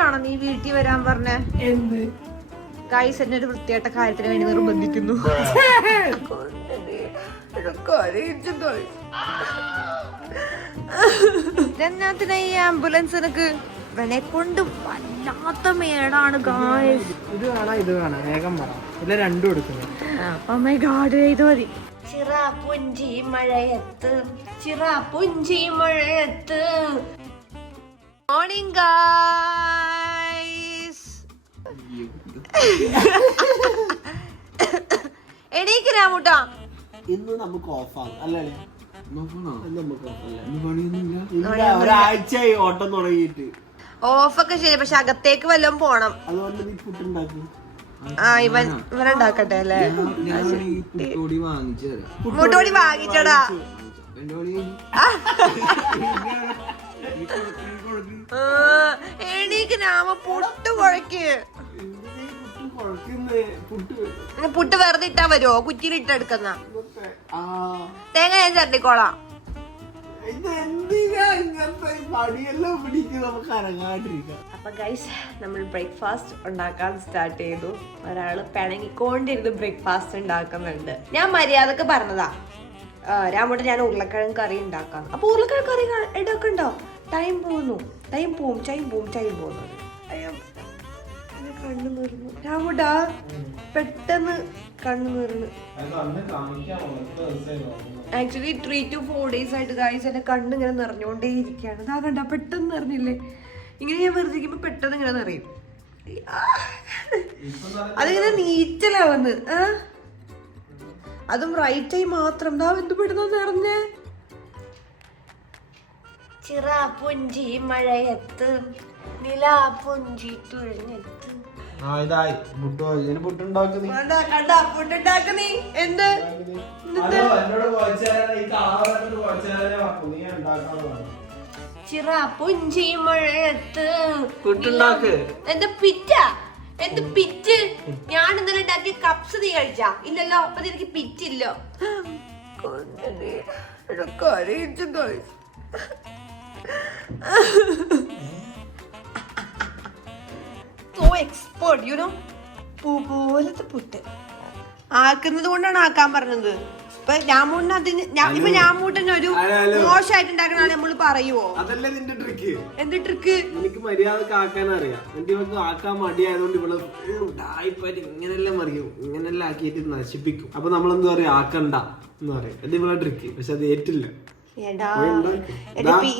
അതുകൊണ്ടാണോ നീ വീട്ടിൽ വരാൻ പറഞ്ഞ? എന്ത് ഗൈസ് എന്നെ ഒരു വൃത്തിയായിട്ട കാര്യത്തിന് വേണ്ടി നിർബന്ധിക്കുന്നു. എന്നാത്തിനാ ഈ ആംബുലൻസ് എനിക്ക് ഇവനെ കൊണ്ട് വല്ലാത്ത മേടാണ് ഗായ്സ്. ഇത് കാണാ ഇത് കാണാ വേഗം പറ. ഇല്ല രണ്ടും എടുക്കുന്നു. Oh my god, ഇത് മതി. ചിറാപുഞ്ചി മഴയത്ത് ചിറാപുഞ്ചി മഴയത്ത്. Morning guys. എണീക്ക് രാമുട്ടാ. ഇന്ന് നമുക്ക് ഓഫാണ് അല്ലേ? ഒരാഴ്ചയായി ഓട്ടം തുടങ്ങിയിട്ട്. ഓഫൊക്കെ ശരി, പക്ഷെ അകത്തേക്ക് വല്ലതും പോണം. അതുകൊണ്ട് നീ പുട്ടുണ്ടാക്കി. ആ ഇവനുണ്ടാക്കട്ടെ അല്ലേ? മുട്ടോടി വാങ്ങിച്ചടാ. എണീക്ക് രാമ, പുട്ട് കുഴക്ക്. പുട്ട് വെറുതെ ഇട്ടാ വരുമോ? കുറ്റിയിൽ ഇട്ടെടുക്കുന്ന തേങ്ങ ഞാൻ ചരട്ടിക്കോളാം. അപ്പൊ ഗൈസ് നമ്മൾ ബ്രേക്ക്ഫാസ്റ്റ് ഉണ്ടാക്കാൻ സ്റ്റാർട്ട് ചെയ്തു. ഒരാള് പിണങ്ങിക്കൊണ്ടിരുന്ന് ബ്രേക്ക്ഫാസ്റ്റ് ഉണ്ടാക്കുന്നുണ്ട്. ഞാൻ മര്യാദക്ക് പറഞ്ഞതാ രാമോട്ട് ഞാൻ ഉരുളക്കിഴങ്ങ് കറി ഉണ്ടാക്കാം. അപ്പൊ ഉരുളക്കിഴങ്ങ് കറി എടുക്കണ്ടോ? ടൈം പോകുന്നു, ടൈം പോവും, ടൈം പോകുന്നു. അയ്യോ കണ്ണു നീർന്നു രാമുടാ, പെട്ടെന്ന് കണ്ണു നീർന്നു. ആക്ച്വലി 3 to 4 days ആയിട്ട് ഗൈസ് എന്റെ കണ്ണ് ഇങ്ങനെ നിറഞ്ഞോണ്ടേ ഇരിക്കുകയാണ്. അതാ കണ്ട പെട്ടെന്ന് നിറഞ്ഞില്ലേ? ഇങ്ങനെ ഞാൻ വെറുതെ ഇരിക്കുമ്പോ പെട്ടെന്ന് ഇങ്ങനെ നിറയും. അതിങ്ങനെ നീറ്റലാവന്ന്. അതും റൈറ്റ് ആയി മാത്രം. ദാ എന്ത് പെടുന്ന നിറഞ്ഞേ. ചിറാപുഞ്ചി മഴയത്ത് നിലാപുഞ്ചി തുഴഞ്ഞെത്ത്. ചിറാപുഞ്ചി മഴയത്ത് എന്താ പിറ്റാ? എന്ത് പിറ്റ്? ഞാൻ ഇന്നലെ ഉണ്ടാക്കിയ കപ്സ് നീ കഴിച്ചാ? ഇല്ലല്ലോ. അപ്പൊ എനിക്ക് പിറ്റില്ലോ. Expert you know. പൂ പോലത്തെ പുട്ട് ആക്കുന്നത് കൊണ്ടാണ് ആക്കാൻ പറഞ്ഞത്. ഇപ്പൊ രാമൂട്ടിന് അതിന് ഇപ്പൊ രാമൂട്ടിന് ഒരു മോശമായിട്ട് ഉണ്ടാക്കണ നമ്മള് പറയുവോ? അതല്ലേ നിന്റെ ട്രിക്ക്. എന്ത് ട്രിക്ക്? എനിക്ക് മര്യാദക്ക് ആക്കാൻ അറിയാം. എന്റെ ഇവർക്ക് ആക്കാൻ മടിയായതുകൊണ്ട് ഇവള് ഇങ്ങനെല്ലാം അറിയും, ഇങ്ങനെല്ലാം ആക്കിയിട്ട് നശിപ്പിക്കും. അപ്പൊ നമ്മളെന്താ പറയാ, ആക്കണ്ട എന്ന് പറയും. അത് ഇവളെ ട്രിക്ക്. പക്ഷെ അത് ഏറ്റില്ല.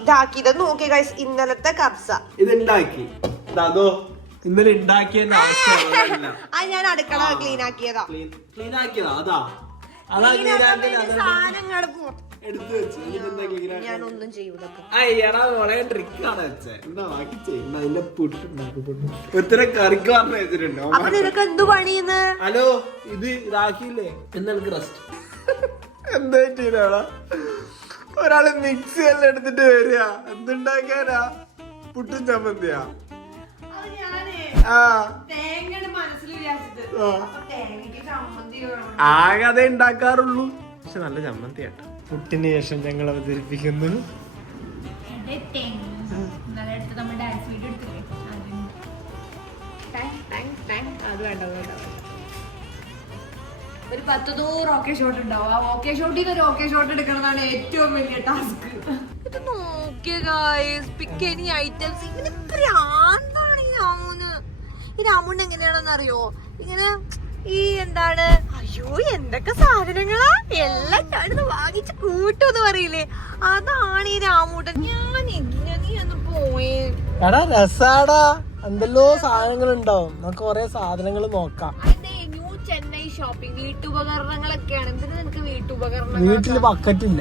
ഇതാക്കിയത് നോക്കി ഗൈസ്, ഇന്നലത്തെ കബ്സ ഇതുണ്ടാക്കി. അതോ ഇന്നലെ ഉണ്ടാക്കിയ ഞാൻ അടുക്കള ക്ലീൻ ആക്കിയതാ. ക്ലീൻ ആക്കിയതാ? അതാ ഞാനൊന്നും ചെയ്യൂല. അപ്പൊ നിനക്ക് എന്ത് പണിയുന്നു? ഹലോ, ഇത് ഇതാക്കിയില്ലേ എന്നെനിക്ക് റെസ്റ്റ്. എന്താ ചെയ്യണ? ഒരാള് മിക്സി എല്ലാം എടുത്തിട്ട് വരിക. എന്തുണ്ടാക്കാനാ? പുട്ടും ചമ്മന്തിയാ? ആകെ അതേ ഉണ്ടാക്കാറുള്ളൂ. പക്ഷെ നല്ല ചമ്മന്തി ആട്ടോ. പുട്ടിന് ശേഷം ഞങ്ങൾ അവതരിപ്പിക്കുന്നു ഒരു 10-100 ഓക്കെ ഷോട്ട് ഉണ്ടാവും. ആ ഓക്കെ ഷോട്ടിന് ഒരു ഓക്കെ ഷോട്ട് എടുക്കണതാണ് ഏറ്റവും വലിയ ടാസ്ക്. ഇത് നോക്കിയ ഗായ്സ്, പിക്ക് എനി ഐറ്റംസ്. ഇങ്ങനെ പ്രാന്താണ് ഈ രാമുന്. ഈ രാമുണ്ട് എങ്ങനെയാണെന്ന് അറിയോ? ഇങ്ങനെ ഈ എന്താണ്, അയ്യോ എന്തൊക്കെ സാധനങ്ങളാ എല്ലാം ഞാനിത് വാങ്ങിച്ച് കൂട്ടുമെന്ന് പറയില്ലേ, അതാണ് ഈ രാമൂട്ടൻ. ഞാൻ എങ്ങനെ നീ ഒന്ന് പോയേ. എടാ രസാടാ, എന്തെല്ലോ സാധനങ്ങൾ ഉണ്ടാവും. നമുക്ക് കൊറേ സാധനങ്ങൾ നോക്കാം. ന്യൂ ചെന്നൈ ഷോപ്പിംഗ് വീട്ടുപകരണങ്ങളൊക്കെയാണ്. എന്തിനാ നിനക്ക് വീട്ടുപകരണം? വീട്ടില് ബക്കറ്റില്ല.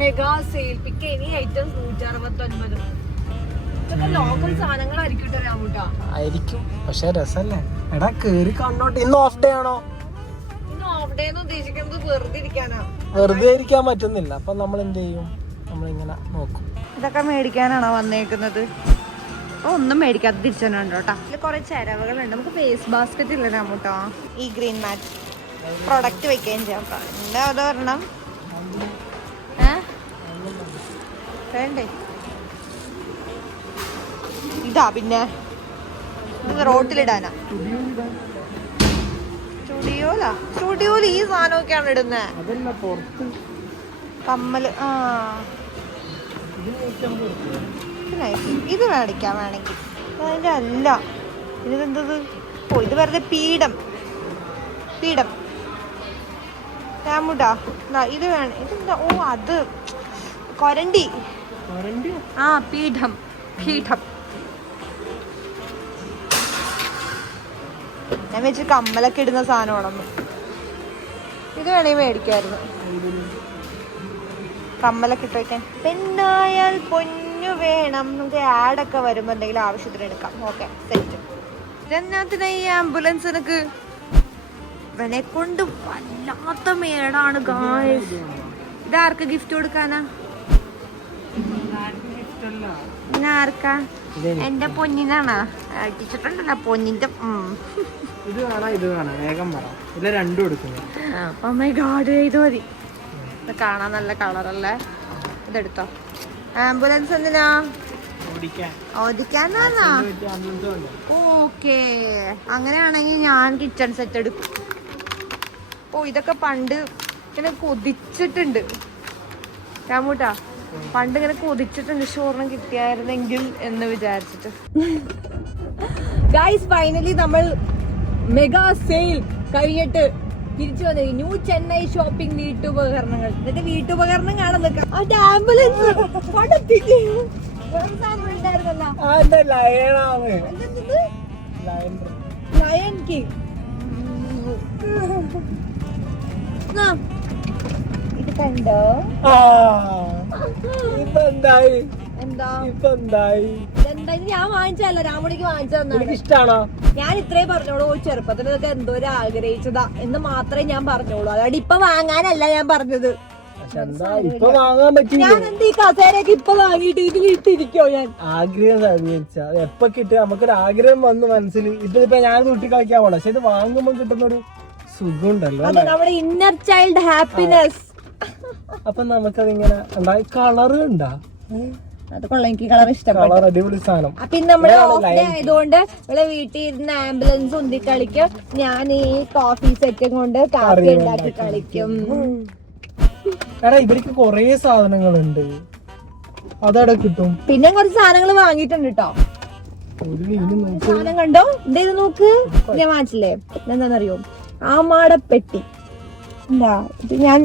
Mega sale pick any items 169. Local സാധനങ്ങളായിരിക്കും രാമൂട്ടാ. ആയിരിക്കും, പക്ഷെ രസല്ലേ. എടാ കേറി കണ്ടോട്ടെ. ഇന്ന് ഓഫ് ഡേ ആണോ? ഇന്ന് ഓഫ് ഡേ എന്ന് ഉദ്ദേശിക്കുന്നത് വെറുതെ ഇരിക്കാനാ. വെറുതെ ഇരിക്കാൻ പറ്റുന്നില്ല. അപ്പൊ നമ്മൾ എന്ത് ചെയ്യും? നമ്മളിങ്ങനെ നോക്കും. ഇതൊക്കെ മേടിക്കാനാണോ വന്നേക്കുന്നത്? ഒന്നും മേടിക്കാതെ തിരിച്ചുണ്ടോ കേട്ടോ. ഇതിൽ കുറെ ചെലവുകളുണ്ട്. നമുക്ക് വേസ്റ്റ് ബാസ്കറ്റ് ഇല്ല രാമൂട്ടോ. ഈ ഗ്രീൻ മാറ്റ് പ്രൊഡക്റ്റ് വെക്കുകയും ചെയ്യാം. എന്താ അത് പറഞ്ഞണം വേണ്ടേ? ഇതാ പിന്നെ റോട്ടിലിടാനാ? സ്റ്റുഡിയോയില് ഈ സാധനമൊക്കെയാണ് ഇടുന്നേ. കമ്മല്. ആ ഇത് മേടിക്കാം വേണമെങ്കിൽ. അതിന്റെ അല്ല, ഇതെന്തത്? ഓ, ഇത് വെറുതെ പീഠം. രാമുടാ, ഇത് വേണം. ഇതെന്താ? ഓ, അത് കൊരണ്ടി. ആ, പീഠം. ഞാൻ വെച്ച് കമ്മലൊക്കെ ഇടുന്ന സാധനമാണെന്ന്. ഇത് വേണമെങ്കിൽ മേടിക്കായിരുന്നു, കമ്മലൊക്കെ ഇട്ട് വയ്ക്കാൻ. പെണ്ണായാൽ പൊന്നു വേണം. നമുക്ക് ആഡൊക്കെ വരുമ്പോ എന്തെങ്കിലും ആവശ്യത്തിന് എടുക്കാം. Okay, set. ഇതിനകത്തിന് ഈ ആംബുലൻസ് എനിക്ക് ഇവനെ കൊണ്ട് വല്ലാത്ത മേടാണ് ഗായ്സ്. ഇതാർക്ക് ഗിഫ്റ്റ് കൊടുക്കാനാ? ആർക്കാ? എന്റെ പൊന്നിനാണോ? അടിച്ചിട്ടുണ്ടല്ലോ പൊന്നിന്റെ. ഇത് വേഗം പറ. ഇത് രണ്ടും എടുക്കുന്നു. Oh my God, ഇത് മതി. ഇത് കാണാൻ നല്ല കളറല്ലേ? ഇതെടുത്തോ. ആംബുലൻസ് എന്തിനാ? ഓടിക്കാനാ? ഓക്കേ, അങ്ങനെയാണെങ്കിൽ ഞാൻ കിച്ചൺ സെറ്റ് എടുക്കും. ഓ, ഇതൊക്കെ പണ്ട് ഇങ്ങനെ കൊതിച്ചിട്ടുണ്ട് രാമൂട്ടാ. പണ്ട് ഇങ്ങനെ കൊതിച്ചിട്ടുണ്ട്, ഷോർണം കിട്ടിയായിരുന്നെങ്കിൽ എന്ന് വിചാരിച്ചിട്ട്. ഗൈസ്, ഫൈനലി നമ്മൾ മെഗാ സെയിൽ കഴിഞ്ഞിട്ട് തിരിച്ചു വന്നത്. ന്യൂ ചെന്നൈ ഷോപ്പിംഗ് വീട്ടുപകരണങ്ങൾ. എന്നിട്ട് വീട്ടുപകരണം കാണാൻ നിൽക്കാം. Ambulance lion king. ഇത് കണ്ടോ? ഞാൻ വാങ്ങിച്ചല്ല, രാമുണിക്ക് വാങ്ങിച്ചതാണ്. ഇഷ്ടാണോ? ഞാൻ ഇത്രയും പറഞ്ഞോളൂ, ചെറുപ്പത്തിൽ ഇതൊക്കെ എന്തോരം ആഗ്രഹിച്ചതാ എന്ന് മാത്രമേ ഞാൻ പറഞ്ഞോളൂ. അതായത് ഇപ്പൊ വാങ്ങാനല്ല ഞാൻ പറഞ്ഞത്. ഞാൻ എന്ത് ഈ കസേരയൊക്കെ ഇപ്പൊ വാങ്ങിയിട്ട് ഇത് വീട്ടിരിക്കോ? ഞാൻ ആഗ്രഹം എപ്പൊ കിട്ടുക? നമുക്കൊരു ആഗ്രഹം വന്ന് മനസ്സിൽ. ഇതിപ്പോ ഞാൻ വീട്ടിൽ കളിക്കാൻ പോണം, പക്ഷെ ഇത് വാങ്ങുമ്പോ കിട്ടുന്ന ഒരു സുഖം ഉണ്ടല്ലോ, നമ്മുടെ ഇന്നർ ചൈൽഡ് ഹാപ്പിനെസ്. അപ്പൊ നമുക്കതിങ്ങനെ കളറ് ഉണ്ടാ. അത് കൊള്ളാം, എനിക്ക് കളർ ഇഷ്ടപ്പെട്ടു. അടിപൊളി സാധനം. അപ്പൊ നമ്മുടെ ഓഫ് ഡേ ആയതുകൊണ്ട് ഇവിടെ വീട്ടിൽ ഇരുന്ന് ആംബുലൻസ് ഉന്തി കളിക്കും. ഞാൻ ഈ കോഫി സെറ്റും കൊണ്ട് കാപ്പി ഉണ്ടാക്കി കളിക്കും. എടാ, ഇവർക്ക് കൊറേ സാധനങ്ങളുണ്ട്, അതവിടെ കിട്ടും. പിന്നെ കുറച്ച് സാധനങ്ങൾ വാങ്ങിയിട്ടുണ്ട് കേട്ടോ. സാധനം കണ്ടോ? ഇത് നോക്ക്, ഞാൻ വാങ്ങിച്ചില്ലേ? എന്താന്നറിയോ? ആമാടപ്പെട്ടി. എന്താ ഇത്? ഞാൻ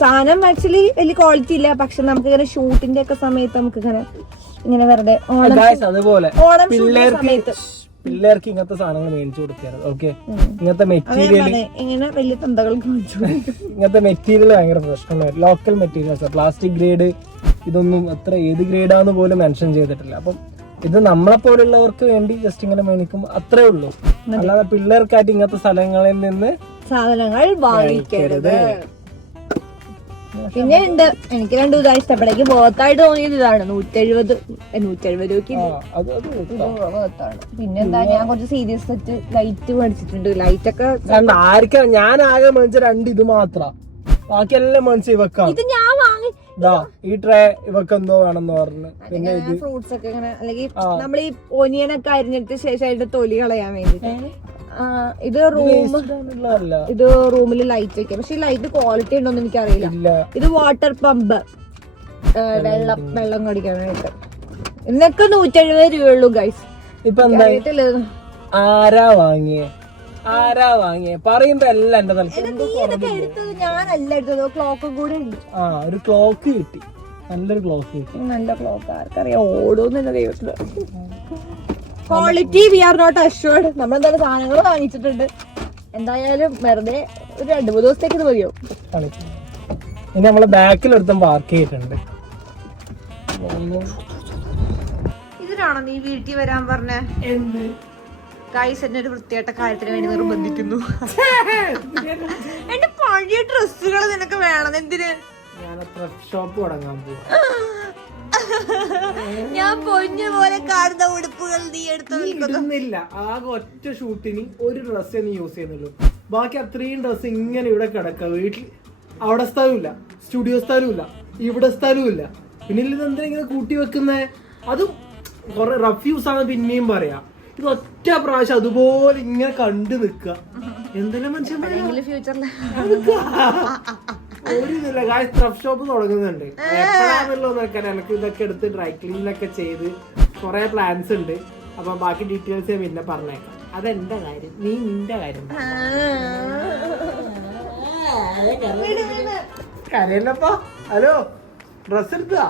സാധനം ആക്ച്വലി വലിയ ക്വാളിറ്റി ഇല്ല, പക്ഷെ നമുക്ക് ഇങ്ങനെ ഷൂട്ടിന്റെ ഒക്കെ സമയത്ത് നമുക്ക് ഇങ്ങനെ വെറുതെ അതുപോലെ ഓണം സമയത്ത് പിള്ളേർക്ക് ഇങ്ങനത്തെ സാധനങ്ങൾ മേടിച്ചു കൊടുക്കരുത്. ഓക്കെ, ഇങ്ങനത്തെ മെറ്റീരിയൽ ഇങ്ങനെ വലിയ തന്തകൾ ഇങ്ങനത്തെ മെറ്റീരിയൽ ഭയങ്കര പ്രശ്നമാണ്. ലോക്കൽ മെറ്റീരിയൽസ്, പ്ലാസ്റ്റിക് ഗ്രേഡ്, ഇതൊന്നും അത്ര ഏത് ഗ്രേഡാന്ന് പോലും മെൻഷൻ ചെയ്തിട്ടില്ല. അപ്പം ഇത് നമ്മളെ പോലുള്ളവർക്ക് വേണ്ടി ജസ്റ്റ് ഇങ്ങനെ മേടിക്കും, അത്രേ ഉള്ളൂ. അല്ലാതെ പിള്ളേർക്കായിട്ട് ഇങ്ങനത്തെ സ്ഥലങ്ങളിൽ നിന്ന് സാധനങ്ങൾ വാങ്ങിക്കരുത്. പിന്നെ ഉണ്ട്, എനിക്ക് രണ്ടു ഇതാ ഇഷ്ടപ്പെട്ടെങ്കിൽ ബോത്തായിട്ട് തോന്നിയത് ഇതാണ്. 170 രൂപയ്ക്ക്. പിന്നെന്താ, ഞാൻ കുറച്ച് സീരിയസ് സെറ്റ് ലൈറ്റ് മേടിച്ചിട്ടുണ്ട്. ലൈറ്റ് ഒക്കെ ആർക്കാ? ഞാൻ ആകെ മേടിച്ച 2 ഇത് മാത്രം, ബാക്കിയെല്ലാം മേടിച്ച ഇവക്കാ. ഇത് ഞാൻ വാങ്ങി. ഈ ട്രേ ഇവക്ക് എന്തോ വേണമെന്ന് പറഞ്ഞു. പിന്നെ ഫ്രൂട്ട്സ് ഒക്കെ ഇങ്ങനെ, അല്ലെങ്കിൽ നമ്മൾ ഈ ഓനിയനൊക്കെ അരിഞ്ഞിട്ട് ശേഷമായിട്ട് തൊലി കളയാൻ വേണ്ടിട്ട്. ഇത് റൂമിൽ ലൈറ്റ് വെക്കാം, പക്ഷെ ഈ ലൈറ്റ് ക്വാളിറ്റി ഉണ്ടോന്ന് എനിക്കറിയില്ല. ഇത് വാട്ടർ പമ്പ്, വെള്ളം കടിക്കാനായിട്ട്. ഇന്നൊക്കെ 170 രൂപയുള്ളൂ ഗൈസ്. ഇപ്പൊ ആരാ വാങ്ങിയേ പറയുമ്പോ എല്ലാം എന്റെ എടുത്തത് ഞാനല്ല എടുത്തത്. ക്ലോക്കും കൂടെ ഉണ്ട്. ഒരു ക്ലോക്ക് കിട്ടി, നല്ലൊരു ക്ലോക്ക് കിട്ടി. നല്ല ക്ലോക്ക് ആർക്കറിയാം ഓടോന്ന് ദൈവത്തില്. Quality we are not assured. നമ്മളെന്തായാലും സാധനങ്ങൾ വാങ്ങിച്ചിട്ടുണ്ട്. എന്തായാലും വെറുതെ ഒരു 2-3 ദിവസത്തേക്ക് ഇത് മതിയോ? ഇനി നമ്മളെ ബാക്കിലെടുത്തും പാർക്ക് ചെയ്തിട്ടുണ്ട്. ഇതിനാണോ നീ വീട്ടിൽ വരാൻ പറഞ്ഞേ? ഗൈസ്, എന്നെ ഒരു വൃത്തിയായിട്ട കാര്യത്തിന് വേണ്ടി നിർബന്ധിക്കുന്നു. എന്റെ പഴയ ഡ്രസ്സുകൾ നിനക്ക് വേണം. എന്തിന്? ഷോപ്പ് തുടങ്ങാൻ പോകും. ഞാൻ പൊന്നു പോലെ കാണുന്ന ഉടുപ്പുകൾ നീ എടുത്തില്ല. ആകെ ഒറ്റ ഷൂട്ടിന് ഒരു ഡ്രസ്സേ നീ യൂസ് ചെയ്യുന്നുള്ളൂ. ബാക്കി അത്രയും ഡ്രസ്സ് ഇങ്ങനെ ഇവിടെ കിടക്കുക. വീട്ടിൽ അവിടെ സ്ഥലമില്ല, സ്റ്റുഡിയോ സ്ഥലമില്ല, ഇവിടെ സ്ഥലമില്ല. പിന്നെ ഇതെന്താ ഇങ്ങനെ കൂട്ടി വെക്കുന്നേ? അതും കുറെ റഫ് യൂസ് ആണ്. പിന്നെയും പറയാം, ഇത് ഒറ്റ പ്രാവശ്യം അതുപോലെ ഇങ്ങനെ കണ്ടു നിക്ക എന്തെല്ലാം മനുഷ്യന്മാരെ ഫ്യൂച്ചറിൽ ഒരിതില്ല ഗായ്സ് ത്രഫ് ഷോപ്പ് തുടങ്ങുന്നുണ്ട് എപ്പോഴാണല്ലോ നോക്കാൻ എനിക്ക് ഇതൊക്കെ എടുത്ത് ഡ്രൈ ക്ലീനിലൊക്കെ ചെയ്ത് കുറെ പ്ലാൻസ് ഉണ്ട് അപ്പൊ ബാക്കി ഡീറ്റെയിൽസ് ഞാൻ പിന്നെ പറഞ്ഞേക്കാം അതെന്റെ കാര്യം നീ നിന്റെ കാര്യം കരയല്ലപ്പാ ഹലോ ഡ്രസ് എടുത്താ